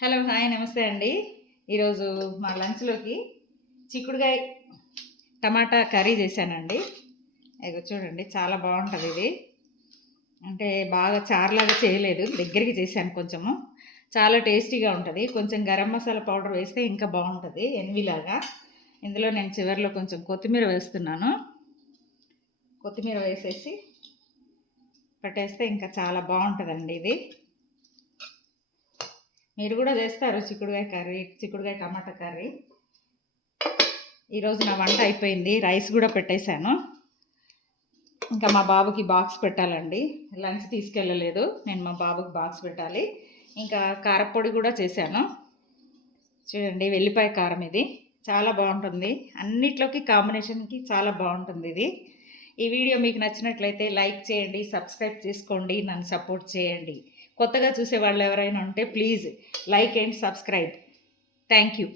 Hello hi నమస్తే అండి. ఈరోజు మా లంచ్లోకి చిక్కుడుకాయ టమాటా కర్రీ చేశానండి. ఇగో చూడండి, చాలా బాగుంటుంది ఇది. అంటే బాగా చారులాగా చేయలేదు, దగ్గరికి చేశాను కొంచెము. చాలా టేస్టీగా ఉంటుంది. కొంచెం గరం మసాలా పౌడర్ వేస్తే ఇంకా బాగుంటుంది, ఎన్విలాగా. ఇందులో నేను చివరిలో కొంచెం కొత్తిమీర వేస్తున్నాను. కొత్తిమీర వేసేసి పట్టేస్తే ఇంకా చాలా బాగుంటుందండి ఇది. మీరు కూడా చేస్తారు చిక్కుడుకాయ కర్రీ, చిక్కుడుకాయ టమాటా కర్రీ. ఈరోజు నా వంట అయిపోయింది, రైస్ కూడా పెట్టేశాను. ఇంకా మా బాబుకి బాక్స్ పెట్టాలండి. లంచ్ తీసుకెళ్ళలేదు, నేను మా బాబుకి బాక్స్ పెట్టాలి. ఇంకా కారపొడి కూడా చేశాను. చూడండి, వెల్లిపాయ కారం ఇది చాలా బాగుంటుంది. అన్నిట్లోకి కాంబినేషన్కి చాలా బాగుంటుంది ఇది. ఈ వీడియో మీకు నచ్చినట్లయితే లైక్ చేయండి, సబ్స్క్రైబ్ చేసుకోండి, నన్ను సపోర్ట్ చేయండి. కొత్తగా చూసే వాళ్ళు ఎవరైనా ఉంటే please like and subscribe. Thank you.